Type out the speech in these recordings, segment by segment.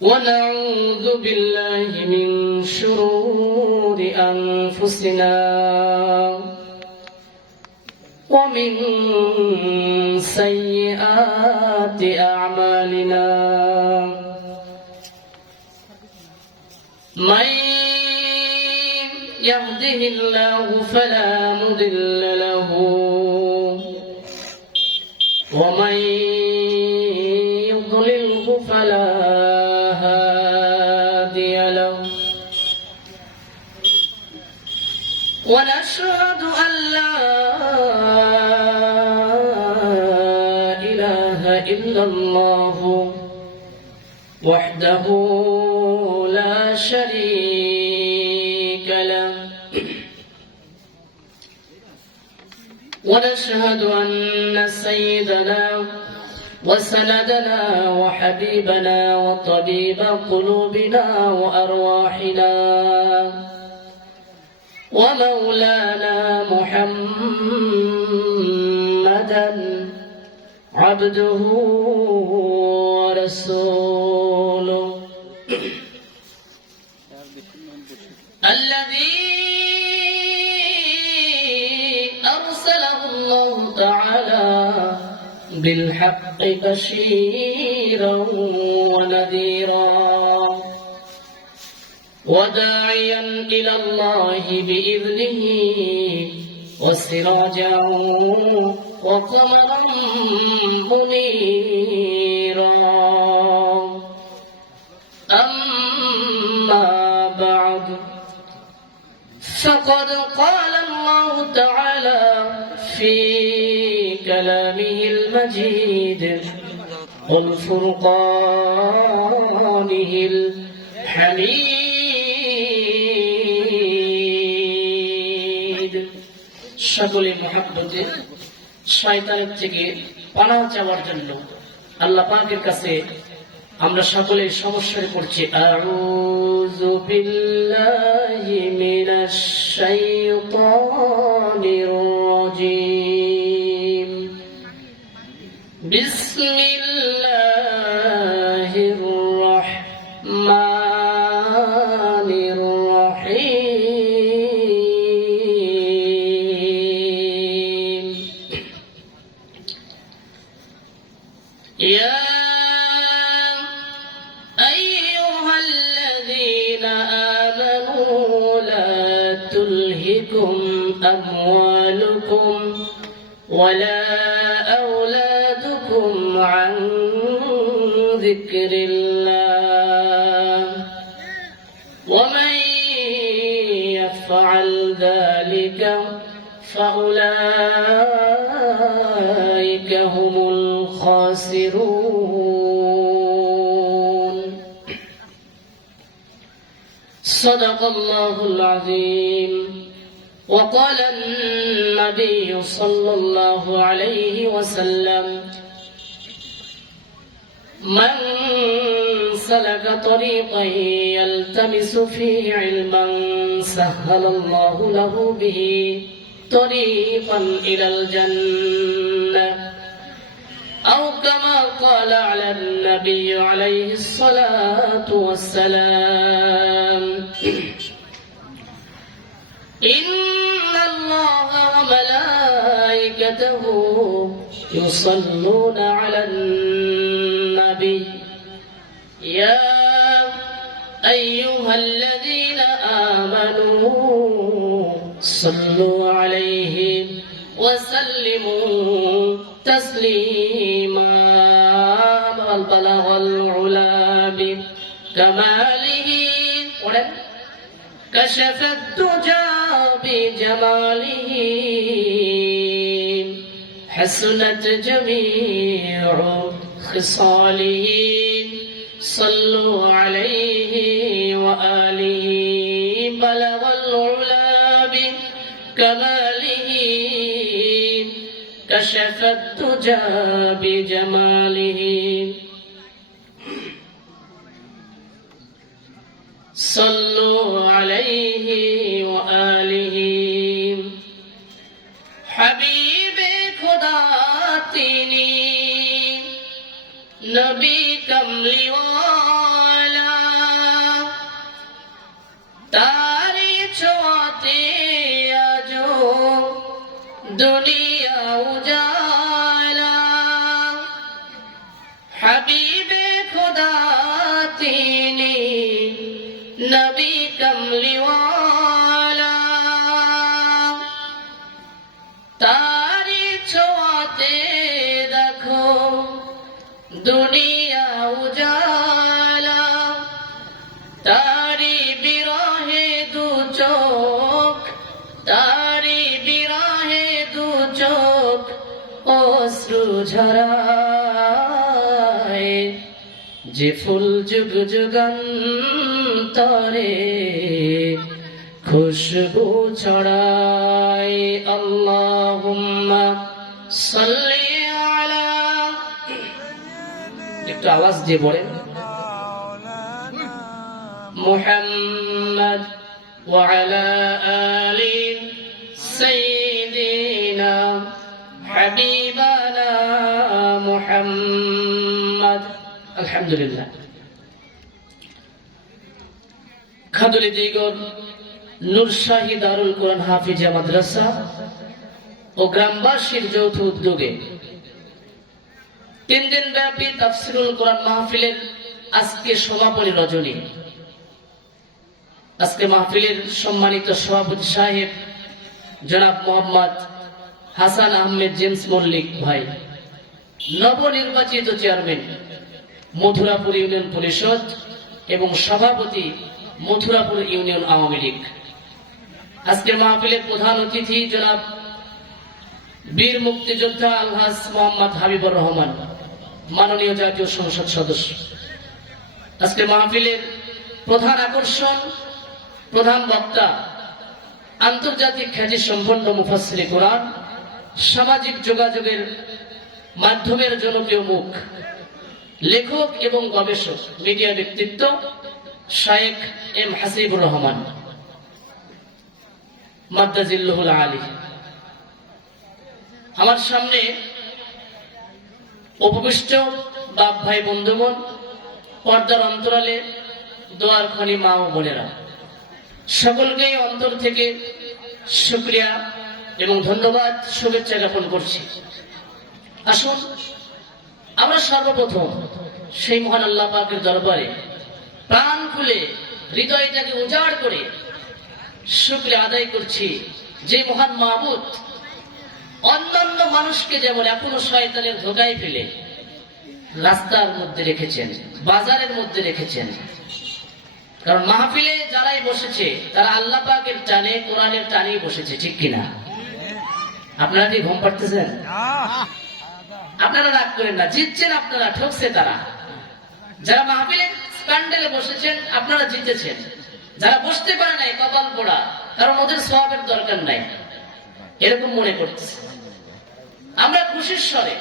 ونعوذ بالله من شرور أنفسنا ومن سيئات أعمالنا من يهده الله فلا مضل له ومن يضلله فلا هادي له ونشهد أن لا إله إلا الله وحده لا شريك له ونشهد أن سيدنا وسندنا وحبيبنا وطبيب قلوبنا وأرواحنا ومولانا محمدا عبده ورسوله الذي أرسله الله تعالى بالحق بشيرا ونذيرا وداعيا إلى الله بإذنه وسراجا وقمرا منيرا أما بعد فقد قال الله تعالى في كلامه المجيد والفرقانه الحميد সকলে মহব্বতে শয়তানের থেকে পানাহ চাওয়ার জন্য আল্লাহ পাকের কাছে আমরা সকলে সমস্যায় পড়ছি আউযু বিল্লাহি মিনাশ শাইতানির রাজীম বিসমিল্লাহির রাহমানির রাহিম ইয়া أموالكم ولا أولادكم عن ذكر الله ومن يفعل ذلك فأولئك هم الخاسرون صدق الله العظيم وقال النبي صلى الله عليه وسلم من سلك طريقا يلتمس فيه علما سهل الله له به طريقا إلى الجنة أو كما قال على النبي عليه الصلاة والسلام إن الله وملائكته يصلون على النبي يا أيها الذين آمنوا صلوا عليه وسلموا تسليما بلغ العلا بكماله كشف الدجى بجماله حسنت جميع خصاله صلوا عليه وآله بلغ العلا بكماله كشف الدجى بجماله صلوا عليه وآله حبيب خدا তিনি নবী কমলিওয়ালা তারি ছোঁয়াতে আজো দুনিয়া উজালা হাবিবে খুদা তিনি নবী কমলিওয়ালা তারি ছোঁয়াতে দেখো দুনিয়া উজালা তারি বিরহে দু চোখ তারি বিরহে দু চোখ অশ্রু ঝরায় যে ফুল যুগ যুগান্তরে খুশবু ছড়ায় আল্লাহুম্মা সাল্লি আলা একটু আওয়াজ দিয়ে বলেন মুহাম্মদ ওয়া আলা আলি সাইয়্যিদিনা হাবিবানা মুহাম্মদ আলহামদুলিল্লাহ খাদুলি দিগর নূরশাহী দারুল কোরআন হাফিজা মাদ্রাসা ও গ্রামবাসীর যৌথ উদ্যোগে 3 দিন ব্যাপী তাফসীরুল কোরআন মাহফিলের আজকে সমাপনী রজনী। আজকে মাহফিলের সম্মানিত সভাপতি সাহেব জনাব মোহাম্মদ হাসান আহমেদ জেমস মল্লিক ভাই, নবনির্বাচিত চেয়ারম্যান মথুরাপুর ইউনিয়ন পরিষদ এবং সভাপতি মথুরাপুর ইউনিয়ন আওয়ামী লীগ। আজকের মাহফিলের প্রধান অতিথি জনাব বীর মুক্তিযোদ্ধা আলহাজ মোহাম্মদ হাবিবুর রহমান, মাননীয় জাতীয় সংসদ সদস্য। আজকের মাহফিলের প্রধান আকর্ষণ, প্রধান বক্তা আন্তর্জাতিক খ্যাতি সম্পন্ন মুফাসসিরে কোরআন, সামাজিক যোগাযোগের মাধ্যমের জনপ্রিয় মুখ, লেখক এবং গবেষক, মিডিয়া ব্যক্তিত্ব শায়েখ এম হাসিবুর রহমান মাদ্দাজিল্লাহুল আলী। আমার সামনে উপবিষ্ট বাপ ভাই বন্ধুগণ, পর্দার অন্তরালে দোয়ার খনি মা ও বোনেরা, সকলকেই অন্তর থেকে শুকরিয়া এবং ধন্যবাদ, শুভেচ্ছা জ্ঞাপন করছি। আসুন আমরা সর্বপ্রথম সেই মহান আল্লাহ পাকের দরবারে প্রাণ খুলে হৃদয়টাকে উজাড় করে শুকরিয়া আদায় করছি, যে মহান মাবুদ অন্যান্য মানুষকে যেমন এখনো শয়তানের ধোঁকায় ফেলে রাস্তার মধ্যে রেখেছেন, বাজারের মধ্যে রেখেছেন। কারণ মাহফিলে যারাই বসেছে তারা আল্লাহ পাকের টানে, কোরআনের টানেই বসেছে, ঠিক কিনা? আপনারা কি ঘুম পাড়তেছেন? আপনারা রাগ করেন না, জিতছেন আপনারা, ঠকছে তারা। যারা মাহফিলের প্যান্ডেলে বসেছেন আপনারা জিতেছেন, যারা বসতে পারে নাই কপাল পোড়া, কারণ ওদের সওয়াবের দরকার নাই, এরকম মনে করতেছে। আমরা খুশির স্বরে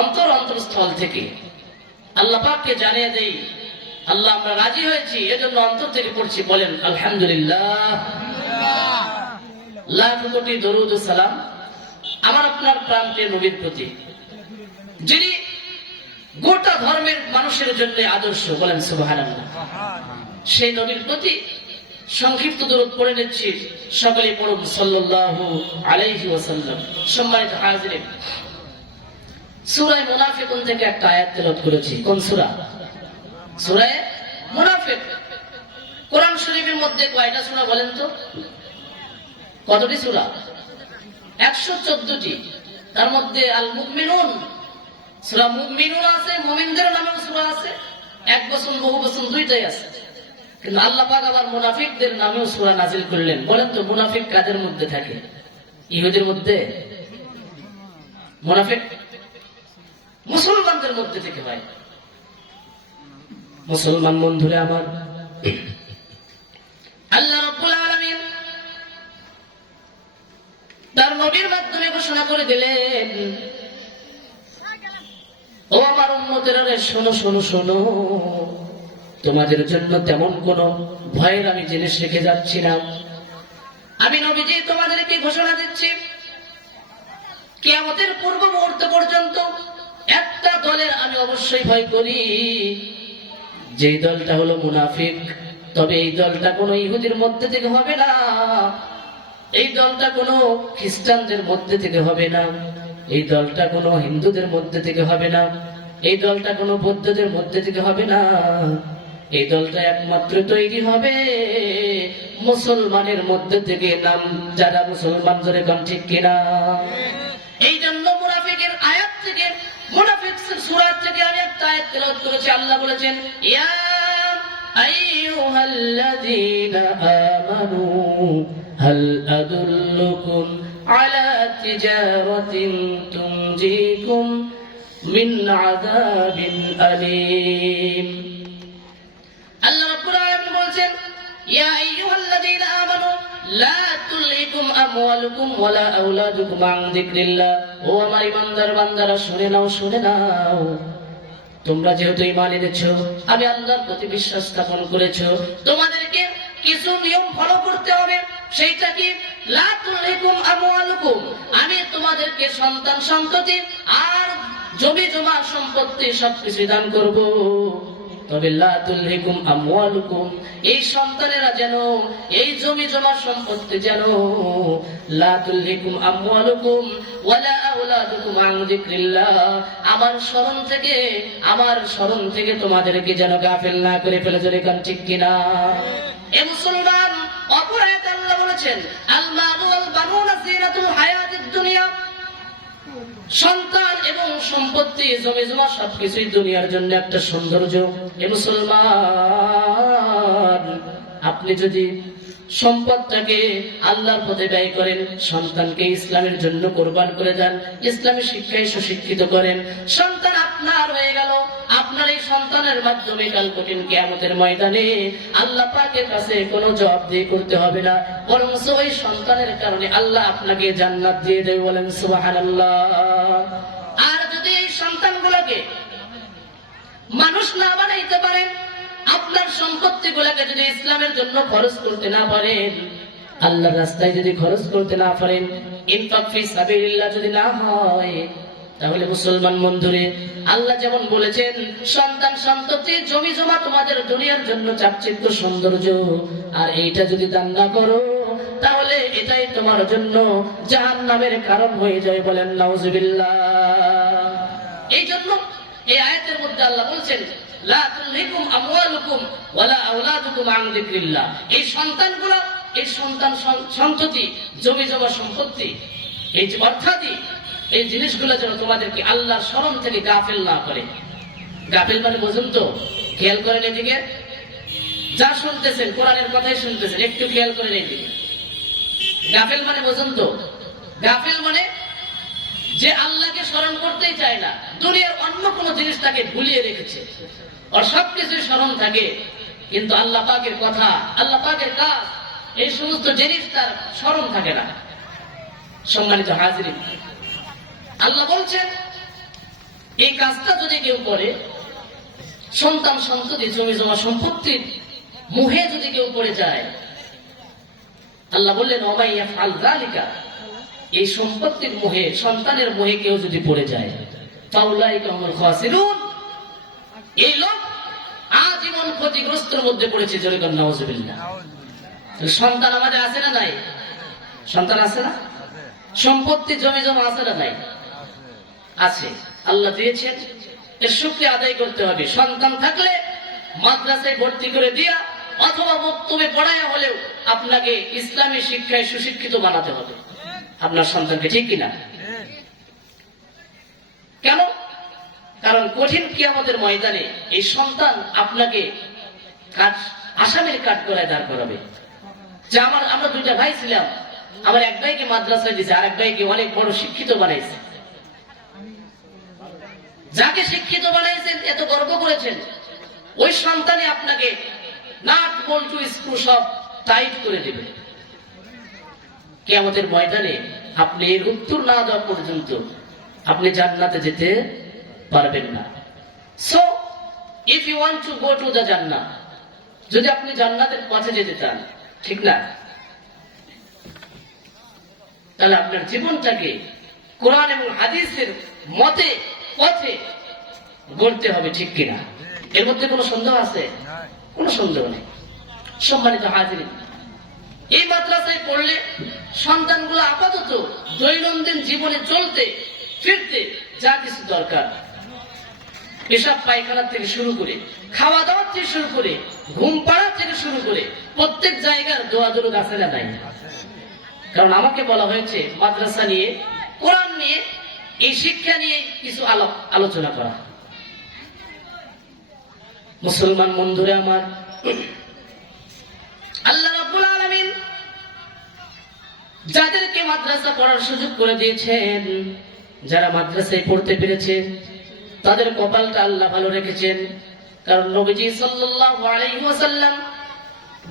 অন্তরস্থল থেকে আল্লাহ পাককে জানিয়ে দেই, আল্লাহ আমরা রাজি হয়েছি, এজন্য অন্তর থেকে পড়ছি, বলেন আলহামদুলিল্লাহ। লাখ কোটি দরুদ ও সালাম আমার আপনার প্রান্তের নবীর প্রতি, যিনি গোটা ধর্মের মানুষের জন্য আদর্শ, বলেন সুবহানাল্লাহ। সেই নবীর প্রতি সংক্ষিপ্ত দরুদ পড়ে নিচ্ছি, সকলেই পড়ুন সাল্লাল্লাহু আলাইহি ওয়াসাল্লাম। সম্মানিত হাজিরিন, সূরা মুনাফিকুন থেকে একটা আয়াত তেলাওয়াত করেছি। কোন সূরা? সূরা মুনাফিক। কোরআন শরীফের মধ্যে কয়টা সূরা বলেন তো? কতটি সূরা? 114টি। তার মধ্যে আল মুমিনুন, সূরা মুমিনুন আছে, মুমিনদের নামেও সূরা আছে, এক বচন বহু বচন দুইটাই আছে। কিন্তু আল্লাহ পাক আবার মুনাফিকদের নামেও সূরা নাযিল করলেন। বলেন তো মুনাফিক কাদের মধ্যে থাকে? ইহুদির মধ্যে? মুনাফিক মুসলমানদের মধ্যে থেকে হয়। মুসলমান বন্ধুরা আমার, আল্লাহ রাব্বুল আলামিন তার নবীর মাধ্যমে ঘোষণা করে দিলেন, ও আমার উম্মতেরা, শোনো শোনো শোনো, তোমাদের জন্য তেমন কোন ভয়ের আমি জিনিস রেখে যাচ্ছি না। আমি নবীজি তোমাদেরকে ঘোষণা দিচ্ছি, কিয়ামতের পূর্ব মুহূর্ত পর্যন্ত একটা দলের আমি অবশ্যই ভয় করি, যে দলটা হলো মুনাফিক। তবে এই দলটা কোনো ইহুদির মধ্যে থেকে হবে না, এই দলটা কোনো খ্রিস্টানদের মধ্যে থেকে হবে না, এই দলটা কোনো হিন্দুদের মধ্যে থেকে হবে না, এই দলটা কোনো বৌদ্ধদের মধ্যে থেকে হবে না। এই দলটা একমাত্র তৈরি হবে মুসলমানের মধ্যে থেকে। নাম যারা মুসলমান, জোরে কোন ঠিক কিনা? এই জন্য মুনাফিকের আয়াত থেকে, মুনাফিক সূরা থেকে আমি একটা আয়াত তেলাওয়াত করেছি। আল্লাহ বলেছেন, ইয়া আইয়ুহাল্লাযীনা আমানু হাল আদুল্লুকুম আলা তিজারাতিন তুনজিকুম মিন আযাবিন আলীম। আল্লাহ রাব্বুল আলামিন বলেন, ইয়া আইয়ুহাল্লাযীনা আমানু লা তুলহিকুম আমওয়ালুকুম ওয়ালা আওলাদুকুম আন যিকরিল্লাহ। ও আমার ঈমানদার বান্দারা, শুনে নাও, শুনে নাও। তোমরা যেহেতু ঈমান এনেছো, আমি আল্লাহর প্রতি বিশ্বাস স্থাপন করেছো, তোমাদেরকে কিছু নিয়ম ফলো করতে হবে। সেইটা কি? লা তুলহিকুম আমওয়ালুকুম, আমি তোমাদেরকে সন্তান সন্ততি আর জমি জমা সম্পত্তি সবকিছু দান করব। তবে লা তুলহিকুম আমওয়ালুকুম, এই সন্তানেরা যেন, এই জমি জমা সম্পত্তি যেন, লা তুলহিকুম আমওয়ালুকুম ওয়ালা আওলাদুকুম আন যিকরিল্লাহ, আমার স্মরণ থেকে তোমাদেরকে যেন গাফিল না করে ফেলে। জোরে কোন ঠিক কিনা? এ মুসলমান, অপর আয়াতে আল্লাহ বলেছেন, আল মালু ওয়াল বানুনা যিনাতুল হায়াতিদ দুনিয়া, সন্তান এবং সম্পত্তি, জমি জমা সবকিছুই দুনিয়ার জন্য একটা সৌন্দর্য। এ মুসলমান, আপনি যদি সম্পদটাকে আল্লাহর পথে ব্যয় করেন, সন্তানকে ইসলামের জন্য কোরবান করে দেন, ইসলামী শিক্ষায় সুশিক্ষিত করেন, সন্তান আপনার হয়ে গেল। আপনার এই সন্তানের মাধ্যমে কাল কঠিন কিয়ামতের ময়দানে আল্লাহ পাকের কাছে কোনো জবাবদিহি করতে হবে না, বরং ওই সন্তানের কারণে আল্লাহ আপনাকে জান্নাত দিয়ে দেবে। বলেন সুবহানাল্লাহ। আর যদি এই সন্তানগুলোকে মানুষ না বানাইতে পারেন, আপনার সম্পত্তি গুলাকে যদি ইসলামের জন্য খরচ করতে না পারেন, আল্লাহর রাস্তায় যদি খরচ করতে না পারেন, ইনফাক ফি সাবিলিল্লাহ যদি না হয়, তাহলে মুসলমান বন্ধুরে, আল্লাহ যেমন বলেছেন, সন্তান সন্ততি জমি জমা তোমাদের দুনিয়ার জন্য চাকচিক্য সৌন্দর্য, আর এইটা যদি দান না করো, তাহলে এটাই তোমার জন্য জাহান্নামের কারণ হয়ে যায়। বলেন নাউজুবিল্লাহ। এই জন্য এই আয়াতের মধ্যে আল্লাহ বলছেন, লা তুলহিকুম আমওয়ালুকুম ওয়ালা আওলাদুকুম আন যিকরিল্লাহ, এই সন্তানগুলো, এই সন্তান সন্ততি, জমি জমা সম্পত্তি, এই যে অর্থাৎ এই জিনিসগুলো যেন তোমাদেরকে আল্লাহর স্মরণ থেকে গাফিল না করে। গাফিল মানে বুঝুন তো? খেয়াল করেন এদিকে, যা শুনতেছেন কোরআনের কথাই শুনতেছেন, একটু খেয়াল করেন এদিকে। গাফিল মানে বুঝুন তো? গাফিল মানে যে আল্লাহকে স্মরণ করতেই চায় না, দুনিয়ার অন্য কোন জিনিস তাকে ভুলিয়ে রেখেছে, আর সবকিছুই স্মরণ থাকে, কিন্তু আল্লাহ পাকের কথা, আল্লাহ পাকের কাজ, এই সমস্ত জিনিস তার স্মরণ থাকে না। সম্মানিত হাজিরিন, আল্লাহ বলছেন, এই কাজটা যদি কেউ করে, সন্তান সন্ততি জমি জমা সম্পত্তির মোহে যদি কেউ পড়ে যায়, আল্লাহ বললেন, ওমাই ইয়াফআল যালিকা, এই সম্পত্তির মোহে, সন্তানের মোহে কেউ যদি পড়ে যায়, ফাউলাইকা হুমুল খাসিরুন, এই লোক আজীবন ক্ষতিগ্রস্তের মধ্যে পড়েছে। জোরে বলেন নাউজুবিল্লাহ। সন্তান আমাদের আছে না নাই? সন্তান আছে না? সম্পত্তি জমি জমা আছে না নাই? আছে, আল্লাহ দিয়েছেন, এর শুকরিয়া আদায় করতে হবে। সন্তান থাকলে মাদ্রাসায় ভর্তি করে দিয়া অথবা বক্তব্যে পড়ায়া হলেও আপনাকে ইসলামী শিক্ষায় সুশিক্ষিত বানাতে হবে আপনার সন্তানকে, ঠিক কিনা? কেন? কারণ কঠিন কিয়ামতের ময়দানে এই সন্তান আপনাকে আসামের কাঠগড়ায় দাঁড় করাবে। যে আমরা দুইটা ভাই ছিলাম, আমার এক ভাইকে মাদ্রাসায় দিয়েছে, আর এক ভাইকে অনেক বড় শিক্ষিত বানাইছে। যাকে শিক্ষিত বানাইছেন, এত গর্ব করেছেন, ওই সন্তানই আপনাকে নাট বল্টু স্ক্রু সব টাইট করে দেবে। কিয়ামতের ময়দানে আপনি এর উত্তর না দেওয়া পর্যন্ত আপনি জান্নাতে যেতে পারবেন না। So if you want to go to the জান্নাহ, যদি আপনি জান্নাতের পথে যেতে চান, ঠিক না, তাহলে আপনার জীবনটাকে কোরআন এবং হাদিসের মতে পথে গড়তে হবে, ঠিক কিনা? এর মধ্যে কোনো সন্দেহ আছে? কোনো সন্দেহ নেই। সম্মানিত হাজিরিন, এই মাদ্রাসায় পড়লে সন্তানগুলো আপাতত দৈনন্দিন জীবনে চলতে ফিরতে যা কিছু দরকার, পেশাব পায়খানা থেকে শুরু করে, খাওয়া দাওয়া থেকে শুরু করে, ঘুম পাড়া থেকে শুরু করে প্রত্যেক জায়গার দোয়া দরুদ আছে না নাই? কারণ আমাকে বলা হয়েছে মাদ্রাসা নিয়ে, কোরআন নিয়ে, এই শিক্ষা নিয়ে কিছু আলোচনা করা। মুসলমান বন্ধুরা আমার, আল্লাহ রাব্বুল আলামিন যাদেরকে মাদ্রাসা পড়ার সুযোগ করে দিয়েছেন, যারা মাদ্রাসায় পড়তে পেরেছে, তাদের কপালটা আল্লাহ ভালো রেখেছেন। কারণ নবীজি সাল্লাল্লাহু আলাইহি ওয়াসাল্লাম,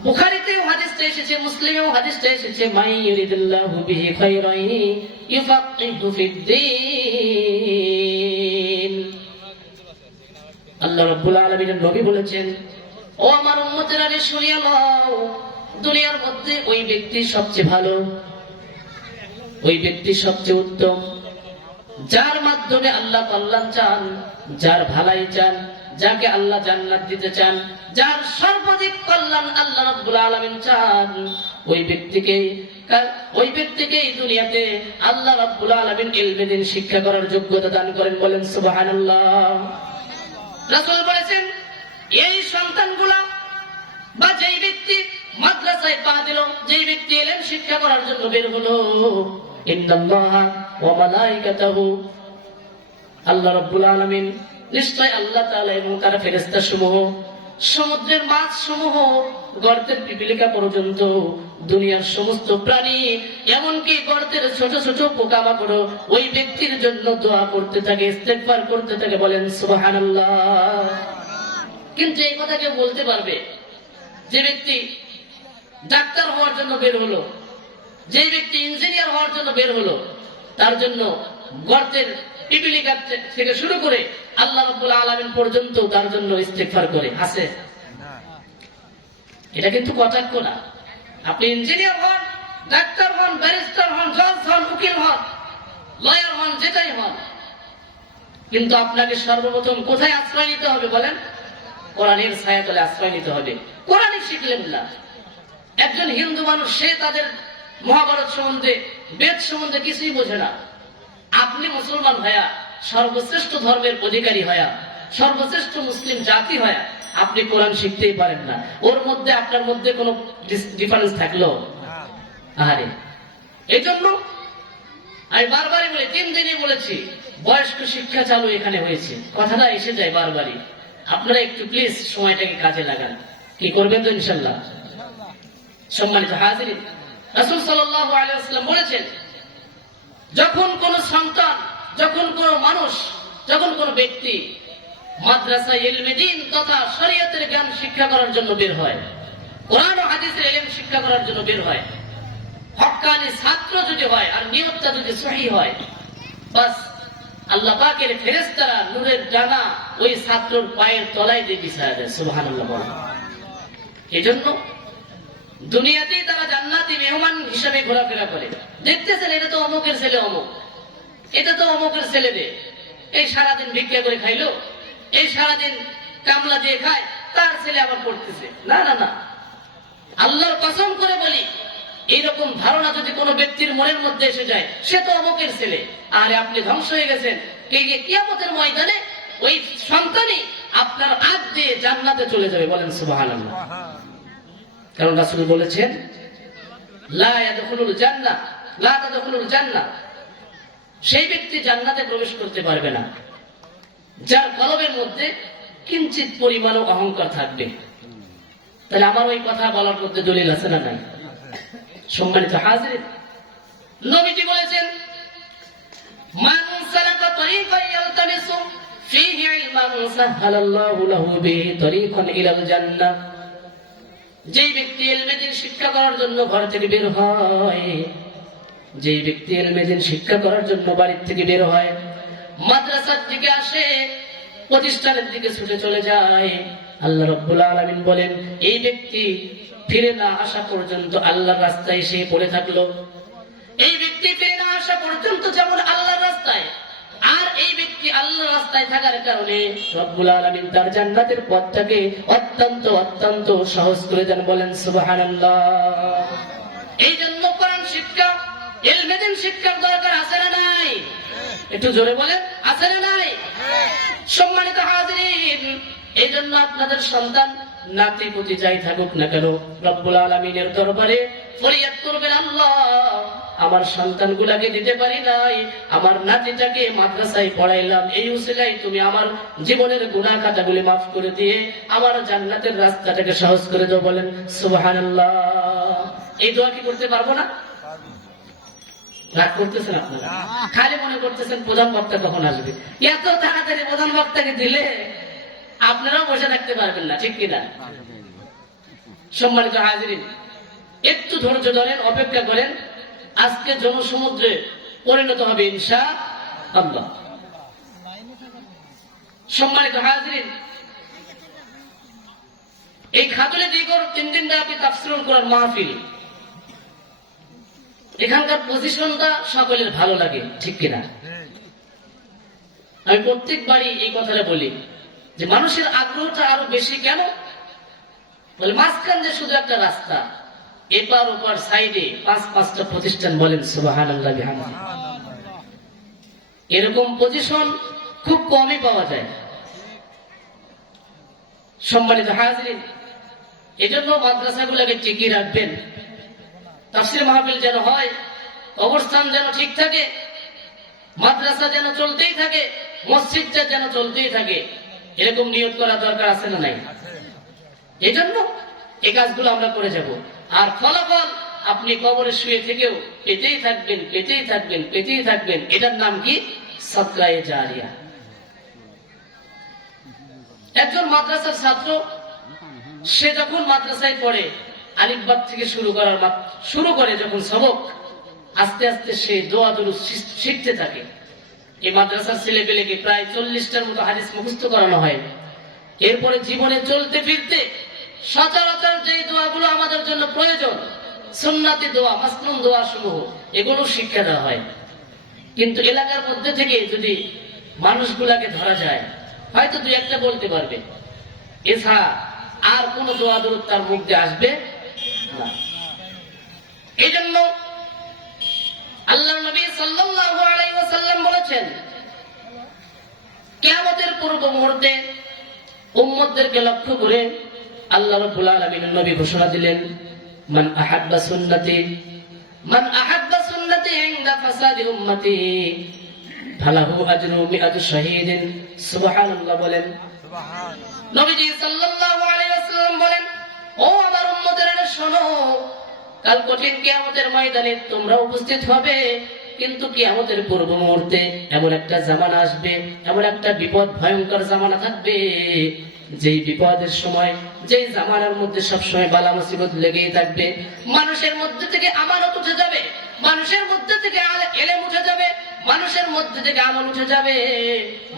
বুখারীতেও হাদিসটা এসেছে, মুসলিমেও হাদিসটা এসেছে, মাই ইউরিদুল্লাহু বিহি খায়রান ইউফাক্কিহু ফিদ্দীন। আল্লাহ রাব্বুল আলামিনের নবী বলেছেন, ও আমার উম্মতেরা রে, শুনিয়া নাও, দুনিয়ার মধ্যে ওই ব্যক্তি সবচেয়ে ভালো, ওই ব্যক্তি সবচেয়ে উত্তম, যার মাধ্যমে আল্লাহ কল্যাণ চান, যার ভালাই চান, যাকে আল্লাহ জান্নাত দিতে চান, যার সর্বাধিক কল্যাণ আল্লাহ রাব্বুল আলামিন চান, ওই ব্যক্তিকে এই দুনিয়াতে আল্লাহ রাব্বুল আলামিন ইলমে দ্বীন শিক্ষা করার যোগ্যতা দান করেন। বলেন সুবহানাল্লাহ। রাসূল বলেছেন, এই সন্তানগুলা বা যেই ব্যক্তি মাদ্রাসায় পা দিল, যেই ব্যক্তি ইলম শিক্ষা করার জন্য বের হলো, ইন্নাল্লাহা ওয়া মালাইকাতাহু, আল্লাহ রাব্বুল আলামিন, নিশ্চয় আল্লাহ তাআলা এবং তার ফেরেশতা সমূহ, সমুদ্রের মাছ সমূহ, গর্তের পিপীলিকা পর্যন্ত, দুনিয়ার সমস্ত প্রাণী, এমনকি গর্তের ছোট ছোট পোকামাকড় ওই ব্যক্তির জন্য দোয়া করতে থাকে, ইস্তেগফার করতে থাকে। বলেন সুবহানাল্লাহ। কিন্তু এই কথা কেউ বলতে পারবে? যে ব্যক্তি ডাক্তার হওয়ার জন্য বের হলো, যে ব্যক্তি ইঞ্জিনিয়ার হওয়ার জন্য বের হলো, তার জন্য গর্তের পিপীলিকা থেকে শুরু করে আল্লাহ রাব্বুল আলামিন পর্যন্ত তার জন্য ইস্তেগফার করে, আছে? এটা কিন্তু কটাক্ষ না। আপনি ইঞ্জিনিয়ার হন, ডাক্তার হন, ব্যারিস্টার হন, জজ হন, উকিল হন, লয়ার হন, যেটাই হন, কিন্তু আপনাকে সর্বপ্রথম কোথায় আশ্রয় নিতে হবে বলেন? কোরআনের ছায়াতলে আশ্রয় নিতে হবে। কোরআনই শিখলেন না। একজন হিন্দু মানুষ, সে তাদের মহাভারত সম্বন্ধে, বেদ সম্বন্ধে কিছুই বোঝে না। আপনি মুসলমান হয়া, সর্বশ্রেষ্ঠ ধর্মের অধিকারী হয়া, সর্বশ্রেষ্ঠ মুসলিম জাতি হয়া, আপনি কোরআন শিখতেই পারেন না। ওর মধ্যে আপনার মধ্যে কোনো ডিফারেন্স থাকলো? আরে, এই জন্য আমি বারবারই বলি, 3 দিনই বলেছি, বয়স্ক শিক্ষা চালু এখানে হয়েছে, কথাটা এসে যায় বারবারই। আপনারা একটু প্লিজ সময়টাকে কাজে লাগান। কি করবেন তো ইনশাআল্লাহ। সম্মানিত হাজিরিন, রাসূল সাল্লাল্লাহু আলাইহি ওয়াসাল্লাম বলেছেন, যখন কোন সন্তান, যখন কোন মানুষ, যখন কোন ব্যক্তি মাদ্রাসা ইলমে দ্বীন তথা শরীয়তের জ্ঞান শিক্ষা করার জন্য বের হয়, কোরআন ও হাদিসের ইলম শিক্ষা করার জন্য বের হয়, হক্কানি ছাত্র যদি হয় আর নিয়তটা যদি সহিহ হয়, বাস আল্লাহ পাকের ফেরেশতারা নূরের ডানা ওই ছাত্রর পায়ের তলায় দিয়ে বিছায়া দেয়। সুবহানাল্লাহ। এজন্য দুনিয়াতেই তারা জান্নাতি মেহমান হিসেবে ঘোরাফেরা করে। দেখতেছেন, এটা তো অমুকের ছেলে, অমুক, এটা তো অমুকের ছেলে রে, এই সারাদিন ভিক্ষা করে খাইলো, এই সারাদিন কামলা দিয়ে খায়, তার ছেলে আবার পড়তেছে। না না না, আল্লাহর কসম করে বলি, এইরকম ধারণা যদি কোনো ব্যক্তির মনের মধ্যে এসে যায়, সে তো অমুকের ছেলে, আরে আপনি ধ্বংস হয়ে গেছেন। কিয়ামতের ময়দানে ওই সন্তানই আপনার আগ দিয়ে জান্নাতে চলে যাবে। বলেন সুবহানাল্লাহ। কারণ রাসূল বলেছেন, লা ইয়াদখুলুল জান্নাহ, লা তাদখুলুল জান্নাহ, সেই ব্যক্তি জান্নাতে প্রবেশ করতে পারবে না যার কলবের মধ্যে কিঞ্চিত পরিমাণও অহংকার থাকবে। তাহলে আমার ওই কথা বলার মধ্যে দলিল আছে না নাই? সম্মানিত হাজির, নবীজি বলেছেন, মান সালাকা তরিকান ইয়ালতামিসু ফীহি ইলমান সাহালাল্লাহু লাহু বিহি তরিকান ইলাল জান্নাহ। যেই ব্যক্তি ইলমে দ্বীন শিক্ষা করার জন্য ঘর থেকে বের হয়, যেই ব্যক্তি ইলমে দ্বীন শিক্ষা করার জন্য বাড়ি থেকে বের হয়, মাদ্রাসার দিকে আসে, প্রতিষ্ঠানের দিকে ছুটে চলে যায়, আল্লাহ রাব্বুল আলামিন বলেন, এই ব্যক্তি ফিরে না আসা পর্যন্ত আল্লাহর রাস্তায় সে পড়ে থাকলো। এই ব্যক্তি ফিরে না আসা পর্যন্ত যেমন আল্লাহর রাস্তায়, আর এই ব্যক্তি আল্লাহর রাস্তায় থাকার কারণে রব্বুল আলামিন তার জান্নাতের পথটাকে অত্যন্ত অত্যন্ত সহজ করে দেন। বলেন সুবহানাল্লাহ। এই জন্য কোরআন শিক্ষা, ইলমে দ্বীন শিক্ষার দরকার আছে না নাই? একটু জোরে বলেন, আছে না নাই? সম্মানিত হাজিরিন, এই জন্য আপনাদের সন্তান নাতি পুতি যাই থাকুক না কেন, রব্বুল আলামিনের দরবারে ফরিয়াদ করবেন, আল্লাহ আমার সন্তানগুলাকে দিতে পারি নাই, আমার নাতিটাকে মাদ্রাসায় পড়াইলাম, এই উসিলায় তুমি আমার জীবনের গুনাহ খাতাগুলি মাফ করে দিয়ে আমার জান্নাতের রাস্তাটাকে সহজ করে দাও। বলেন সুবহানাল্লাহ। এই দোয়া কি করতে পারবো না? রাগ করতেছেন আপনারা? খালি মনে করতেছেন প্রধান বক্তা কখন আসবে। এত তাড়াতাড়ি প্রধান বক্তাকে দিলে আপনারাও বসে থাকতে পারবেন না, ঠিক কিনা? সম্মানিত হাজিরিন, একটু ধৈর্য ধরেন, অপেক্ষা করেন, আজকে জনসমুদ্রে পরিণত হবে ইনশাআল্লাহ। সম্মানিত হাজিরিন, এই খাতুলে দিগর 3 দিন ব্যাপী তাফসীর কোরআন মাহফিল, এখানকার পজিশনটা সকলের ভালো লাগে, ঠিক কিনা? আমি প্রত্যেকবারই এই কথাটা বলি যে মানুষের আগ্রহটা আরো বেশি কেন বলে, মাঝখান দিয়ে শুধু একটা রাস্তা, এপার ওপার সাইডে 5-5টা প্রতিষ্ঠান। বলেন সুবহানাল্লাহ বিহামদিহি। এরকম পজিশন খুব কমই পাওয়া যায়। সম্মানিত হাজিরিন, এজন্য মাদ্রাসাগুলোকে টিকিয়ে রাখবেন, তাফসীর মাহফিল যেন হয়, অবস্থান যেন ঠিক থাকে, মাদ্রাসা যেন চলতেই থাকে, মসজিদটা যেন চলতেই থাকে, এরকম নিয়ত করা দরকার আছে না নাই? এই জন্য এই কাজগুলো আমরা করে যাব। আর ফলাফল আপনি কবরে শুয়ে থেকেও পেতেই থাকবেন, পেতেই থাকবেন, পেতেই থাকবেন। এটার নাম কি? সাদকায়ে জারিয়া। একজন মাদ্রাসার ছাত্র, সে যখন মাদ্রাসায় পড়ে, আলিফ বা থেকে শুরু করে যখন সবক, আস্তে আস্তে সে দোয়া দুরূদ শিখতে থাকে। এই মাদ্রাসার ছেলেপেলেকে প্রায় 40টার মতো হাদিস মুখস্থ করানো হয়। এরপরে জীবনে চলতে ফিরতে সচরাচর যে দোয়াগুলো আমাদের জন্য প্রয়োজন, সুন্নাতি দোয়া, মাসনুন দোয়া সমূহ, এগুলো শিক্ষা দেওয়া হয়। কিন্তু এলাকার মধ্যে থেকে যদি মানুষগুলাকে ধরা যায়, হয়তো 2-1টা বলতে পারবে, এছাড়া আর কোন দোয়া দরুদ তার মুখ দিয়ে আসবে না। এই জন্য আল্লাহর নবী সাল্লাল্লাহু আলাইহি ওয়াসাল্লাম বলেছেন, কিয়ামতের পূর্ব মুহূর্তে উম্মতদেরকে লক্ষ্য করে আল্লাহ রাব্বুল আলামিন নবী ঘোষণা দিলেন, মান আহাব্বা সুন্নতি ইনদা ফাসাদি উম্মতি ফালাহু আজরু মিআতু শাহীদিন। সুবহানাল্লাহ। বলেন সুবহানাল্লাহ। নবীজি সাল্লাল্লাহু আলাইহি ওয়াসাল্লাম বলেন, ও আমার উম্মতেরা শোনো, কাল কঠিন কিয়ামতের ময়দানে তোমরা উপস্থিত হবে, কিন্তু কিয়ামতের পূর্ব মুহূর্তে এমন একটা জামানা আসবে, এমন একটা বিপদ, ভয়ঙ্কর জামানা থাকবে, যেই বিপদের সময়, যেই জামানার মধ্যে সবসময় বালা মুসিবত লেগেই থাকবে। মানুষের মধ্যে থেকে আমানত উঠে যাবে, মানুষের মধ্যে থেকে ইলম উঠে যাবে, মানুষের মধ্যে থেকে আমল উঠে যাবে,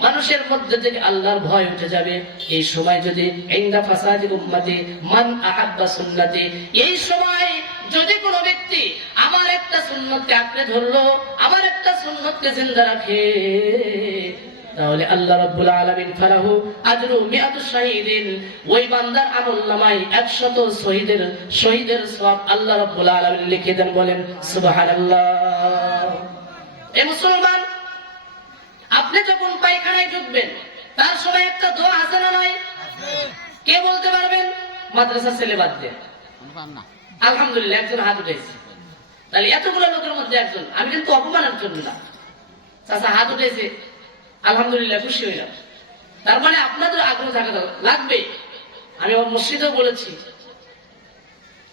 মানুষের মধ্যে থেকে আল্লাহর ভয় উঠে যাবে। এই সময় যদি ইনদা ফাসাদি উম্মতি মান আহাব্বা সুন্নতি, এই সময় যদি কোনো ব্যক্তি আমার একটা সুন্নতকে আঁকড়ে ধরলো, আমার একটা সুন্নতকে জিন্দা রাখে, তাহলে আল্লাহ রাব্বুল আলামিন ফালাহু আজরু মিআতু শাহীদিন, ওই বান্দার আমলনামায় 100 শহীদের সওয়াব আল্লাহ রাব্বুল আলামিন লিখে দেন। বলেন সুবহানাল্লাহ। এই মুসলমান, আপনি যখন পায়খানায় ঢুকবেন তার সময় একটা দোয়া আছে না নাই? কে বলতে পারবেন? মাদ্রাসার ছেলে বাদ দিয়ে। আলহামদুলিল্লাহ, একজন হাত উঠেছে। তাহলে এতগুলো লোকের মধ্যে একজন, আমি কিন্তু অপমানের জন্য না, চাচা হাত উঠেছে, আলহামদুলিল্লাহ, খুশি হইলাম। তার মানে আপনাদের আগ্রহ থাকা লাগবে। আমি আমার মসজিদেও বলেছি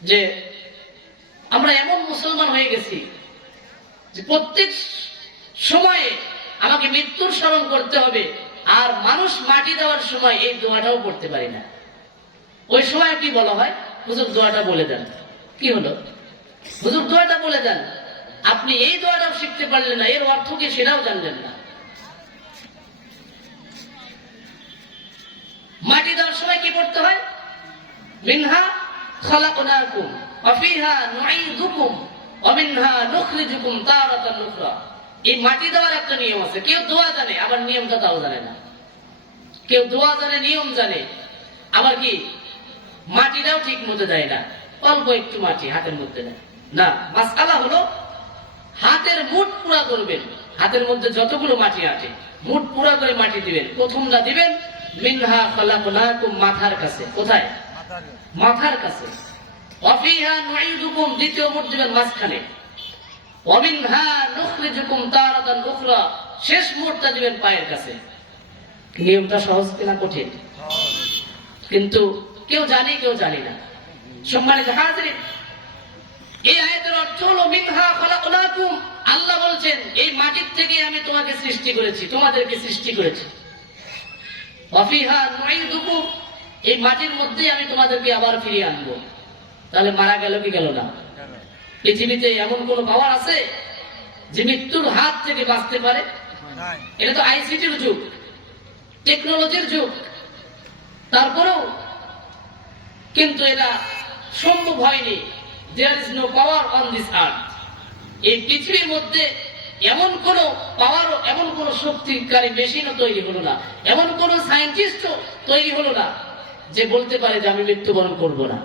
যে আমরা এমন মুসলমান হয়ে গেছি যে প্রত্যেক সময়ে আমাকে মৃত্যুর স্মরণ করতে হবে, আর মানুষ মাটি দেওয়ার সময় এই দোয়াটাও পড়তে পারি না। ওই সময় কি বলা হয়, হুজুর দোয়াটা বলে দেন। কি হলো, হুজুর দোয়াটা বলে দেন। আপনি এই দোয়াটাও শিখতে পারলেন না, এর অর্থ কি সেটাও জানলেন না। মাটি দেওয়ার সময় কি পড়তে হয়? মিনহা খালাকনাকুম ওয়া ফিহা নুঈদুকুম ওয়া মিনহা নুখরিজুকুম তারাতান উখরা। এই মাটি দেওয়ার একটা নিয়ম আছে। কেউ দোয়া জানে, আবার নিয়মটা তাও জানে না। কেউ দোয়া জানে, নিয়ম জানে, আবার কি মাটিটাও ঠিক মতো দেয় না, অল্প একটু মাটি হাতের মধ্যে দেয় না। মাসআলা হলো হাতের মুঠ পুরা করবেন, হাতের মধ্যে যতগুলো মাটি আছে মুঠ পুরা করে মাটি দিবেন। প্রথমটা দিবেন মিনহা খালাকনাকুম, মাথার কাছে। কোথায়? মাথার কাছে। ওয়াফিহা নুঈদুকুম, দ্বিতীয় মুঠ দিবেন মাঝখানে। ওয়ামিনহা নুখরিজুকুম তারাতান উখরা, শেষ মুঠটা দিবেন পায়ের কাছে। নিয়মটা সহজ কিনা কঠিন? কিন্তু কেউ জানি কেউ জানি না। সম্মানিত হাজিরিন, এই আয়াতের অর্থ হলো মিনহা খালাকনাকুম, আল্লাহ বলছেন এই মাটির থেকে আমি তোমাকে সৃষ্টি করেছি, তোমাদেরকে সৃষ্টি করেছি। ওয়াফিহা নুঈদুকুম, এই মাটির মধ্যে আমি তোমাদেরকে আবার ফিরিয়ে আনবো। তাহলে মারা গেল কি গেল না? পৃথিবীতে এমন কোন পাওয়ার আছে যে মৃত্যুর হাত থেকে বাঁচতে পারে? এটা তো আইসিটির যুগ, টেকনোলজির যুগ, তারপরেও কিন্তু এটা সম্ভব হয়নি। There is no power on this earth. এই পৃথিবীর মধ্যে এমন কোন পাওয়ার, এমন কোন শক্তিকারী মেশিনও তৈরি হলো না, এমন কোন সায়েন্টিস্টও তৈরি হলো না যে বলতে পারে যে আমি মৃত্যুবরণ করব না।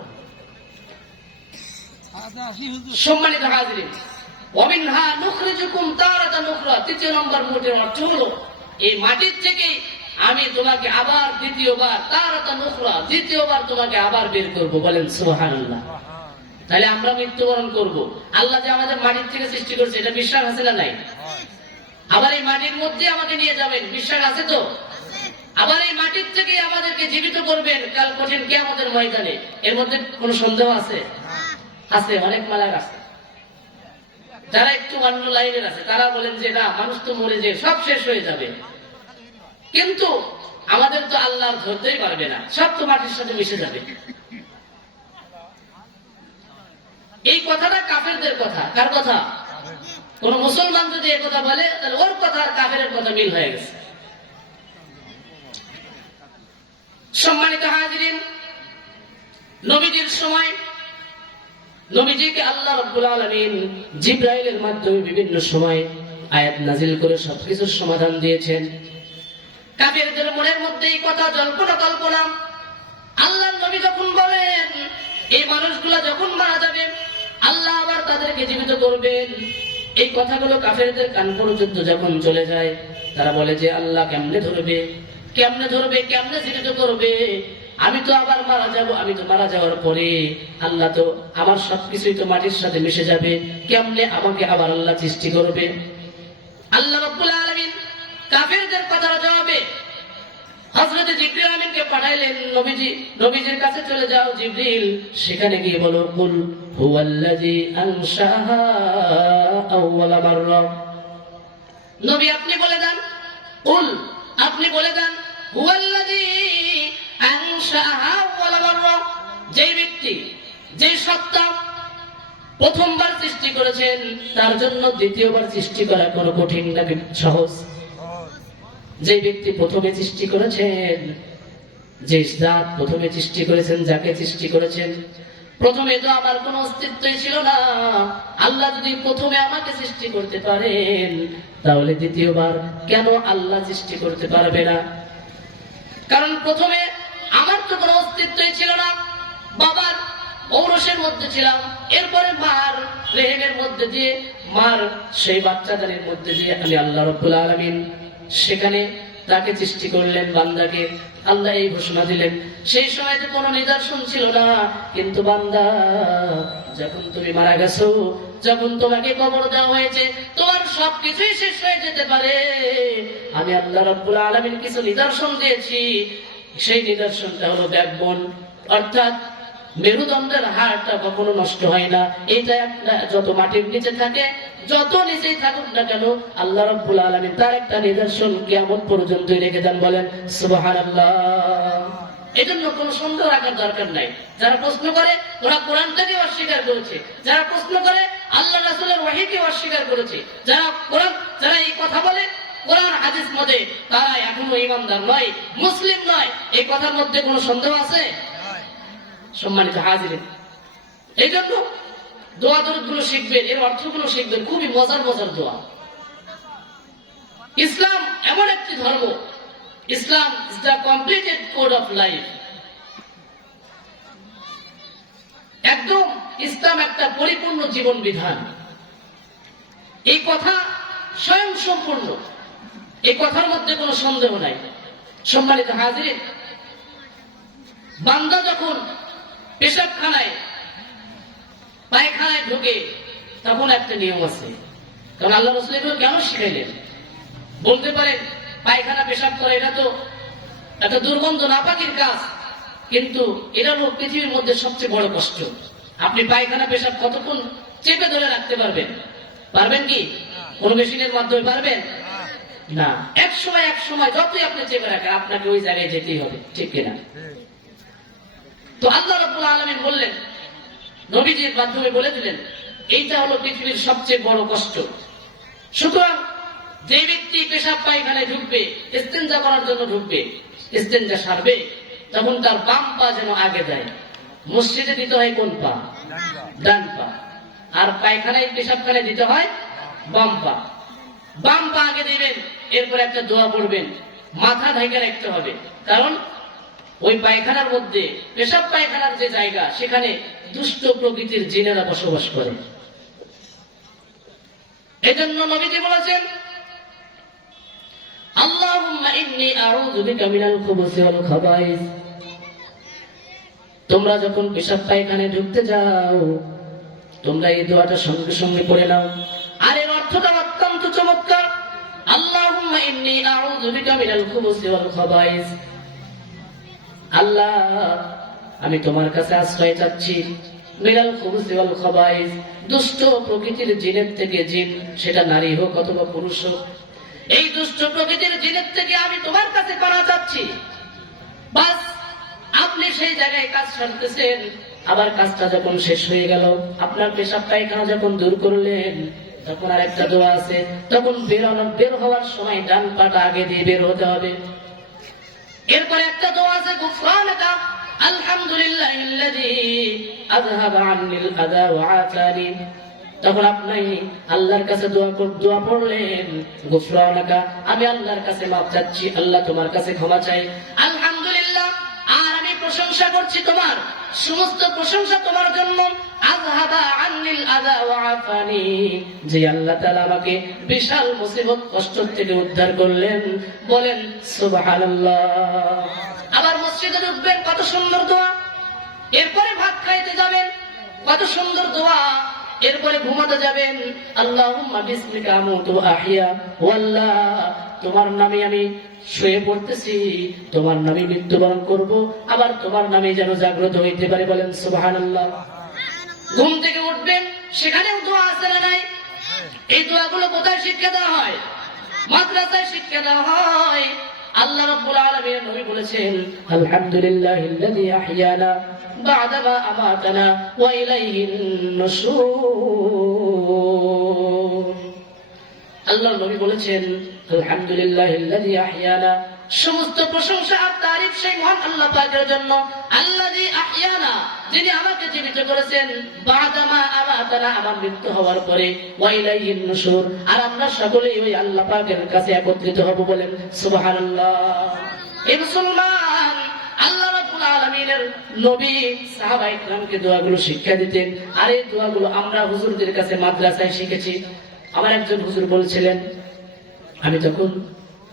সম্মানিত হাজিরিন, ওয়ামিনহা নুখরিজুকুম তারাতান উখরা, তৃতীয় নম্বর মোটের অর্থ হলো এই মাটির থেকে আমি তোমাকে আবার দ্বিতীয়বার, তারাতান উখরা, দ্বিতীয়বার তোমাকে আবার বের করব। বলেন সুবহানাল্লাহ। তাহলে আমরা মৃত্যুবরণ করব। আল্লাহ যে আমাদের মাটির থেকে সৃষ্টি করেছে, এটা বিশ্বাস আছে না নাই? আবার এই মাটির মধ্যে আমাকে নিয়ে যাবেন, বিশ্বাস আছে তো? আবার এই মাটির থেকে আমাদেরকে জীবিত করবেন কাল কঠিন কিয়ামতের ময়দানে, এর মধ্যে কোনো সন্দেহ আছে? আছে, অনেক মালার আছে। যারা একটু অন্য লাইনের আছে তারা বলেন যে না, মানুষ তো মরে যে সব শেষ হয়ে যাবে, কিন্তু আমাদের তো আল্লাহ ধরতেই পারবে না, সব তো মাটির সাথে মিশে যাবে। এই কথাটা কাফেরদের কথা। কার কথা? কোন মুসলমান যদি এই কথা বলে তাহলে ওর কথা আর কাফেরের কথা মিল হয়ে গেছে। সম্মানিত হাজিরিন, নবীজির সময় নবীজিকে আল্লাহ রাব্বুল আলামিন জিবরাইলের মাধ্যমে বিভিন্ন সময় আয়াত নাজিল করে সবকিছুর সমাধান দিয়েছেন। কাফেরদের মনের মধ্যে এই কথা জল্পনা কল্পনা। আল্লাহর নবী যখন বলেন এই মানুষগুলা যখন মারা যাবে আল্লাহ আবার তাদেরকে জীবিত করবেন, এই কথাগুলো কাফেরদের কান পর্যন্ত যখন চলে যায়, তারা বলে যে আল্লাহ কেমনে ধরবে, কেমনে ধরবে, কেমনে জীবিত করবে? আমি তো আবার মারা যাব, আমি তো মারা যাওয়ার পরে আল্লাহ তো আমার সবকিছুই তো মাটির সাথে মিশে যাবে, কেমনে আমাকে আবার আল্লাহ সৃষ্টি করবে? আল্লাহ রাব্বুল আলামিন কাফেরদের কথার জবাবে হযরত জিবরিল আমিনকে পাঠাইলেন। নবীজির কাছে চলে যাও জিবরিল, সেখানে গিয়ে বলো কুল হুয়াল্লাযী আনশাহা আউওয়ালা মাররা। নবী আপনি বলে দেন, কুল আপনি বলে দেন, হুয়াল্লাযী আনশাহা আউওয়ালা মাররা, যেই ব্যক্তি, যেই সত্তা প্রথমবার সৃষ্টি করেছেন তার জন্য দ্বিতীয়বার সৃষ্টি করা কোনো কঠিন নাকি সহজ? যে ব্যক্তি প্রথমে সৃষ্টি করেছেন, যে জাত প্রথমে সৃষ্টি করেছেন, যাকে সৃষ্টি করেছেন, প্রথমে তো আমার কোনো অস্তিত্বই ছিল না। আল্লাহ যদি প্রথমে আমাকে সৃষ্টি করতে পারেন তাহলে দ্বিতীয়বার কেন আল্লাহ সৃষ্টি করতে পারবে না? কারণ প্রথমে আমার তো কোনো অস্তিত্বই ছিল না, বাবার ঔরসের মধ্যে ছিলাম, এরপরে মার রেহেমের মধ্যে দিয়ে, মার সেই বাচ্চাদের মধ্যে দিয়ে আমি আল্লাহ রাব্বুল আলামিন সেখানে তাকে সৃষ্টি করলেন, বান্দাকে। আল্লাহ এই ঘোষণা দিলেন, সেই সময় তো কোনো নিদর্শন ছিল না, কিন্তু বান্দা যখন তুমি মারা গেছো, যখন তোমাকে কবর দেওয়া হয়েছে, তোমার সবকিছুই শেষ হয়ে যেতে পারে, আমি আল্লাহ রাব্বুল আলামিন কিছু নিদর্শন দিয়েছি। সেই নিদর্শনটা হলো ব্যাকবোন, অর্থাৎ মেরুদণ্ডের হাড়টা কখনো নষ্ট হয় না। এটা একটা যত মাটির নিচে থাকে, যত নিচেই থাকুক না কেন, আল্লাহ রাব্বুল আলামিন তার একটা নিদর্শন কিয়ামত পর্যন্ত রেখে দেন। বলেন সুবহানাল্লাহ। এজন্য কোনো সন্দেহ রাখার দরকার নাই। যারা প্রশ্ন করে ওরা কোরআনটাকে অস্বীকার করেছে, যারা প্রশ্ন করে আল্লাহ রাসূলের ওহীকে অস্বীকার করেছে, যারা এই কথা বলে কোরআন হাদিস মতে, তারা এখনো ঈমানদার নয়, মুসলিম নয়। এই কথার মধ্যে কোনো সন্দেহ আছে? সম্মানিত হাজিরিন, এই জন্য দোয়া দরুদ গুলো শিখবেন, এর অর্থ গুলো শিখবেন। খুবই মজার মজার দোয়া, ইসলাম এমন একটি ধর্ম, Islam is the completed code of life. একদম ইসলাম একটা পরিপূর্ণ জীবন বিধান। এই কথা স্বয়ং সম্পূর্ণ, এই কথার মধ্যে কোনো সন্দেহ নাই। সম্মানিত হাজিরিন, বান্দা যখন পেশাবখানায় পায়খানায় ঢুকে তখন একটা নিয়ম আছে। কারণ আল্লাহ রাসূল এগুলো কেন শিখাইলেন? বলতে পারেন পায়খানা পেশাব করা এটা তো একটা দুর্গন্ধ নাপাকির কাজ, কিন্তু এটা হলো পৃথিবীর মধ্যে সবচেয়ে বড় কষ্ট। আপনি পায়খানা পেশাব কতক্ষণ চেপে ধরে রাখতে পারবেন? পারবেন কি? কোন মেশিনের মাধ্যমে পারবেন না। এক সময় যতই আপনি চেপে রাখেন আপনাকে ওই জায়গায় যেতেই হবে, ঠিক কিনা? তো আল্লাহ রাব্বুল আলামিন বললেন, নবীজির মাধ্যমে বলে দিলেন, এইটা হলো পৃথিবীর সবচেয়ে বড় কষ্ট। সুতরাং যে ব্যক্তি পেশাব পায়খানায় ঢুকবে, ইস্তেঞ্জা করার জন্য ঢুকবে, ইস্তেঞ্জা সারবে, তখন তার বাম পা যেন আগে যায়। মসজিদে দিতে হয় কোন পা? ডান পা। আর পায়খানায় পেশাবখানায় দিতে হয় বাম পা। বাম পা আগে দিবেন, এরপর একটা দোয়া পড়বেন, মাথা ঢাকা রাখতে হবে। কারণ ওই পায়খানার মধ্যে, পেশাব পায়খানার যে জায়গা, সেখানে দুষ্ট প্রকৃতির জিনেরা বসবাস করে। এজন্য নবীজি বলেছেন, আল্লাহুম্মা ইন্নী আউযু বিকা মিনাল খুবুসি ওয়াল খাবাইস। তোমরা যখন পেশাব পায়খানায় ঢুকতে যাও, তোমরা এই দোয়াটা সঙ্গে সঙ্গে পড়ে নাও। আর এর অর্থটা অত্যন্ত চমৎকার। আল্লাহুম্মা ইন্নী আউযু বিকা মিনাল খুবুসি ওয়াল খাবাইস। আল্লাহ, আমি তোমার কাছে আশ্রয় চাচ্ছি মিনাল খুবুসি ওয়াল খাবাইস, দুষ্ট প্রকৃতির জিনের থেকে। জিন সেটা নারী হোক অথবা পুরুষ হোক, এই দুষ্ট প্রকৃতির জিনের থেকে আমি তোমার কাছে পানা চাচ্ছি। বাস আপনি সেই জায়গায় কাজ সারতেছেন, আবার কাজটা যখন শেষ হয়ে গেল, আপনার পেশাব পায়খানা যখন দূর করলেন, তখন আর একটা দোয়া আছে। তখন বের হওয়ার সময় ডান পাটা আগে দিয়ে বের হতে হবে। এরপরে একটা দোয়া আছে, গুফরানাকা আলহামদুলিল্লাহিল্লাযী আযহাবা আন্নিল আযা ওয়া আফানি। তখন আপনি আল্লাহর কাছে দোয়া পড়লেন, গুফরানাকা, আমি আল্লাহর কাছে মাফ চাচ্ছি, আল্লাহ তোমার কাছে ক্ষমা চাই। আলহামদুলিল্লাহ, আর আমি প্রশংসা করছি তোমার, সমস্ত প্রশংসা তোমার জন্য। আযহাবা আন্নিল আযা ওয়া আফানি, যে আল্লাহ তাআলা আমাকে বিশাল মুসিবত কষ্ট থেকে উদ্ধার করলেন। বলেন সুবহানাল্লাহ। আবার মসজিদে ঢুকবেন, কত সুন্দর দোয়া। এরপরে ভাত খাইতে যাবেন, কত সুন্দর দোয়া। এরপরে ঘুমাতে যাবেন, আল্লাহুম্মা বিসমিকা আমুতু ওয়া আহইয়া। ওয়াল্লাহ, তোমার নামে আমি শুয়ে পড়তেছি, তোমার নামে মৃত্যুবরণ করব, আবার তোমার নামে যেন জাগ্রত হইতে পারে। বলেন সুবহানাল্লাহ। ঘুম থেকে উঠবেন, সেখানেও দোয়া আছে না নাই? এই দোয়াগুলো কোথায় শিক্ষা দেওয়া হয়? মাদ্রাসায় শিক্ষা দেওয়া হয়। আল্লাহ রাব্বুল আলামিন নবী বলেছেন, আলহামদুলিল্লাহিল্লাযী আহইয়ানা বা'দা মা আমাতানা ওয়া ইলাইহিন নুশুর। আল্লাহর নবী বলেছেন, আলহামদুলিল্লাহিল্লাযী আহইয়ানা, সমস্ত প্রশংসা আর তারিফ সেই মহান আল্লাহ পাকের জন্য। আল্লাযী আহইয়ানা, যিনি আমাকে জীবিত করেছেন, বা'দা মা আমাতানা, আমার মৃত্যু হওয়ার পরে, ওয়া ইলাইহিন নুশুর, আর আমরা সকলেই ওই আল্লাহ পাকের কাছে একত্রিত হব। বলেন সুবহানাল্লাহ। এই মুসলমান, আল্লাহ রাব্বুল আলামিনের নবী সাহাবায়ে কিরামকে দোয়াগুলো শিক্ষা দিতেন। আর এই দোয়াগুলো আমরা হুজুরদের কাছে মাদ্রাসায় শিখেছি। আমার একজন হুজুর বলছিলেন, আমি তখন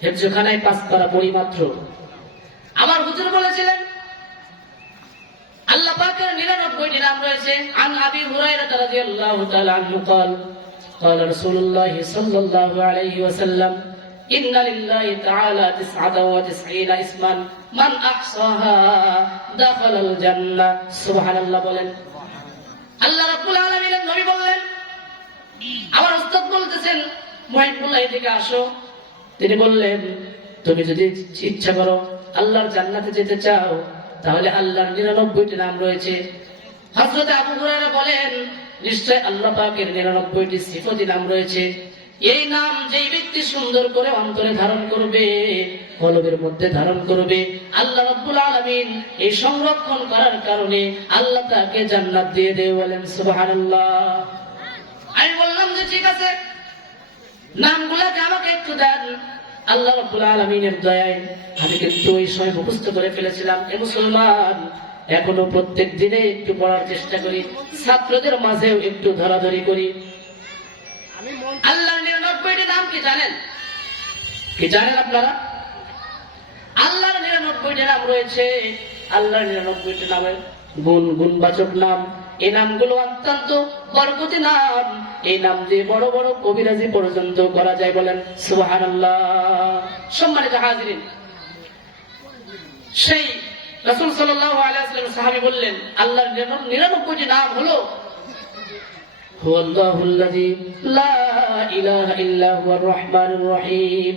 হেফজখানায় 5 পারা পড়ি মাত্র। আমার হুজুর বলেছিলেন, আল্লাহ পাকের 99টি নাম রয়েছে। আন আবি হুরায়রা রাদিয়াল্লাহু তাআলা আনহু قال قال رسول الله صلى الله عليه وسلم إن لله تعالى 99 اسما من أحصاها دخل الجنة। সুবহানাল্লাহ। বলেন আল্লাহ রাব্বুল আলামিনের নবী বললেন, আমার উস্তাদ বলতেছেন, মুহিবুল্লাহ এদিকে আসো। তিনি বললেন, তুমি যদি ইচ্ছা করো আল্লাহর জান্নাতে যেতে চাও, তাহলে আল্লাহর 99টি নাম রয়েছে। হযরত আবু হুরায়রা বলেন, নিশ্চয় আল্লাহ পাকের 99টি সিফাতি নাম রয়েছে। এই নাম যেই ব্যক্তি সুন্দর করে অন্তরে ধারণ করবে, কলবের মধ্যে ধারণ করবে, আল্লাহ রাব্বুল আলামিন এই সংরক্ষণ করার কারণে আল্লাহ তাকে জান্নাত দিয়ে দেবে। বলেন সুবহানাল্লাহ। আমি বললাম যে ঠিক আছে, নামগুলোকে আমাকে একটু দেন। আল্লাহ রাব্বুল আলামিনের দয়ায় আমি কিন্তু ওই সময় মুখস্থ করে ফেলেছিলাম। এ মুসলমান, এখনো প্রত্যেক দিনে একটু পড়ার চেষ্টা করি, ছাত্রদের মাঝেও একটু ধরাধরি করি। আল্লাহর 99টি নাম কি জানেন? কি জানেন আপনারা? আল্লাহর 99টি নাম রয়েছে। আল্লাহর 99টি নামের গুণবাচক নাম। এই নামগুলো অত্যন্ত বরকতি নাম। এই নাম দিয়ে বড় বড় কবিরাজি পর্যন্ত করা যায়। বলেন সুবহানাল্লাহ। সম্মানিত হাজিরিন, সেই রাসূল সাল্লাল্লাহু আলাইহি ওয়াসাল্লাম সাহাবী বললেন, আল্লাহর 99টি নাম হলো হুয়াল্লাহুল্লাযী লা ইলাহা ইল্লা হুয়ার রহমানুর রহিম,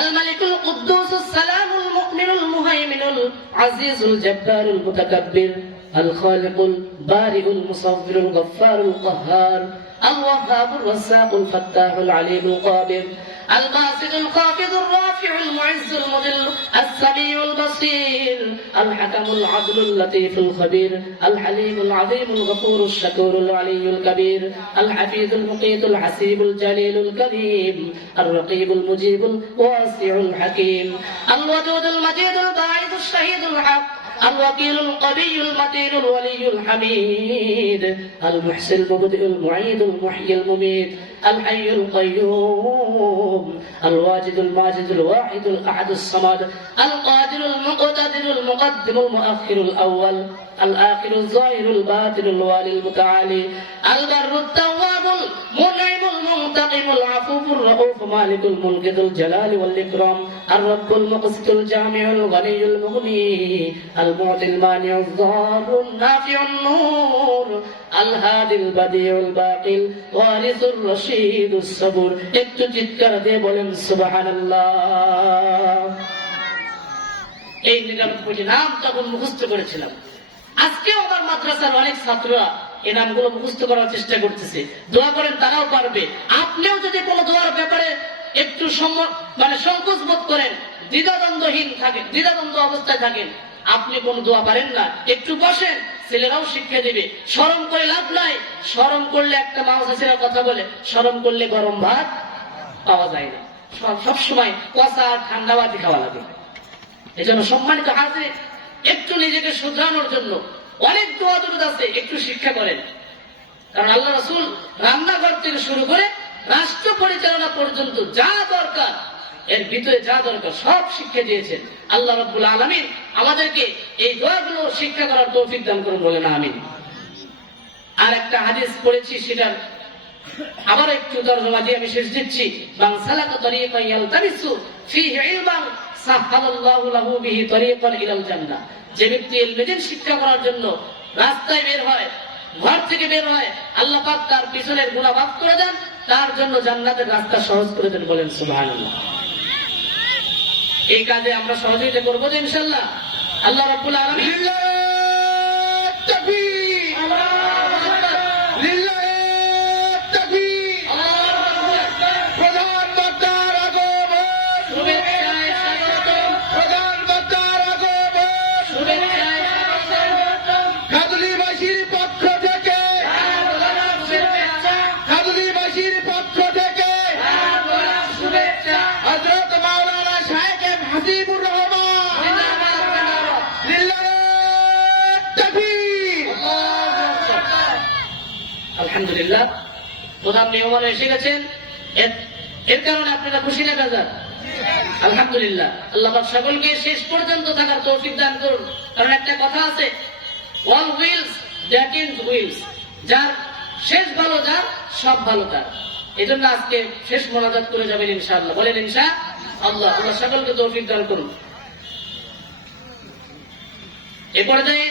الملك القدوس السلام المؤمن المهيمن العزيز الجبار المتكبر الخالق البارئ المصور الغفار القهار الوهاب الرزاق الفتاح العليم القادر الباسط الخافض الرافع المعز المذل السميع البصير الحكم العدل اللطيف الخبير الحليم العظيم الغفور الشكور العلي الكبير الحفيظ المقيت الحسيب الجليل الكريم الرقيب المجيب الواسع الحكيم الودود المجيد الباعث الشهيد الحق الوكيل القوي المتين الولي الحميد المحسن المبدئ المعيد المحيي المميت الحي القيوم الواجد الماجد الواحد الأحد الصمد القادر المقتدر المقدم المؤخر الأول الآخر الظاهر الباطن الوالي المتعالي البر التواب المنعم المنتقم العفو الرؤوف مالك الملك ذو الجلال والإكرام الرب المقسط الجامع الغني المغني المعطي المانع الضار النافع النور الهادي البديع الباقي الوارث الرشيد الصبور একটু চিৎকার দিয়ে বলেন সুবহানাল্লাহ। এই 99টি নাম তখন মুখস্থ করেছিলাম। আজকে আমার মাদ্রাসার অনেক ছাত্ররা এই নামগুলো মুখস্থ করার চেষ্টা করতেছে। দোয়া করেন, তারাও পারবে। আপনিও যদি কোনো দোয়ার ব্যাপারে একটু সংকোচ বোধ করেন, দ্বিধাদ্বন্দ্বহীন থাকেন, দ্বিধাদ্বন্দ্ব অবস্থায় থাকেন, আপনি কোন দোয়া পারেন না, একটু বসেন, ছেলেরাও শিক্ষা দিবে। শরম করে লাভ নাই। শরম করলে একটা মাওসাসিরা কথা বলে, শরম করলে গরম ভাত পাওয়া যায় না। সবসময় কষা ঠান্ডা ভাতই খাওয়া লাগে। এই জন্য সম্মানিত হাজির, একটু নিজেকে শুধরানোর জন্য অনেক দোয়া দরুদ আছে, একটু শিক্ষা করেন। কারণ আল্লাহ রাসূল রান্নাঘর থেকে শুরু করে রাষ্ট্র পরিচালনা পর্যন্ত যা দরকার, এর ভিতরে যা দরকার সব শিক্ষা দিয়েছেন। আল্লাহ রাব্বুল আলামিন আমাদেরকে এই দোয়াগুলো শিক্ষা করার তৌফিক দান করুন, বলেন আমিন। আর একটা হাদিস পড়েছি, সেটার আবার একটু তরজমা দিয়ে আমি শেষ দিচ্ছি। মান সালাকা তরিকান ইয়ালতামিসু ফীহি ইলমান সাহহালাল্লাহু লাহু বিহি তরিকান ইলাল জান্নাহ। যে ব্যক্তি ইলম শিক্ষা করার জন্য রাস্তায় বের হয়, ঘর থেকে বের হয়, আল্লাহ পাক তার পিছনের গুনাহ মাফ করে দেন, তার জন্য জান্নাতের রাস্তা সহজ করে দেন, বলেন সুবহানাল্লাহ। এই কাজে আমরা সহযোগিতা করবো তো ইনশাআল্লাহ। আল্লাহ রাব্বুল আলামিন আলহামদুলিল্লাহ, প্রধান মেহমান এসে গেছেন। এর কারণে আপনারা খুশি না বেজার? আলহামদুলিল্লাহ, আল্লাহ পাক সকলকে শেষ পর্যন্ত থাকার তৌফিক দান করুন। কারণ একটা কথা আছে, all wheels that in wheels, যার শেষ ভালো যার, সব ভালো তার। এই জন্য আজকে শেষ মোনাজাত করে যাবেন ইনশাআল্লাহ, বলেন ইনশাআল্লাহ। আল্লাহ সকলকে তৌফিক দান করুন। এ পর্যায়ে